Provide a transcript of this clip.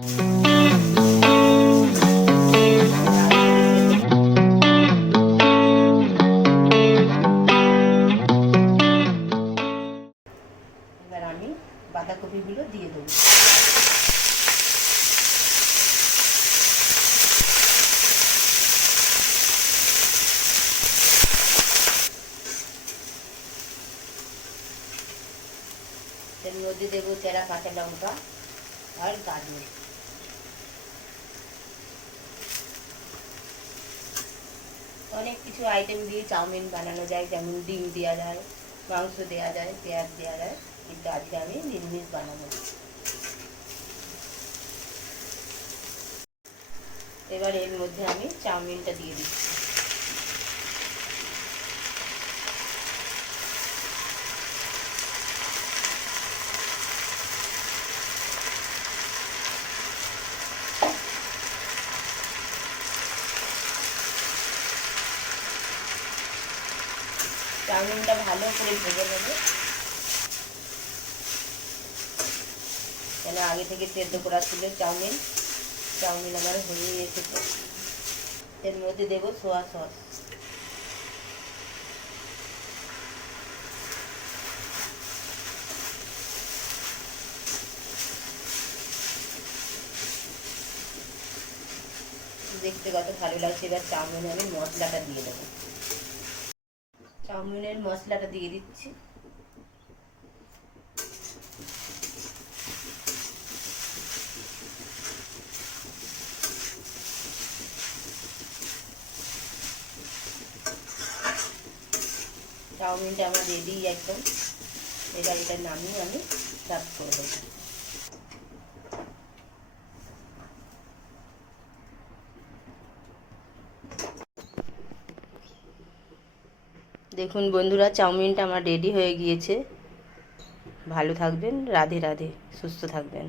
এবার আমি দিয়ে দেবো। এর মধ্যে দেবো চেরা কাঁচা লঙ্কা আর গাজর। অনেক কিছু আইটেম দিয়ে চাউমিন বানানো যায়, যেমন ডিম দেওয়া যায়, মাংস দেওয়া যায়, পেঁয়াজ দেওয়া যায়, কিন্তু আজকে আমি নিরামিষ বানাবো। এবার এর মধ্যে আমি চাউমিনটা দিয়ে দিচ্ছি। চাউমিনটা ভালো করে ভেজে নেবে। কেন আগে থেকে সেদ্ধ করা ছিল চাউমিন। চাউমিন আমার হয়ে এসেছে। এর মধ্যে দেবো সোয়া সস। দেখতে কত ভালো লাগছে। এবার চাউমিনে আমি মশলাটা দিয়ে দেবো। চাউমিনের মশলাটা দিয়ে দিচ্ছি। চাউমিনটা আমার রেডি একদম। এবার এটা নামিয়ে আমি সার্ভ করে দেবো। দেখুন বন্ধুরা চাউমিনটা আমার রেডি হয়ে গিয়েছে। ভালো থাকবেন রাধে রাধে সুস্থ থাকবেন।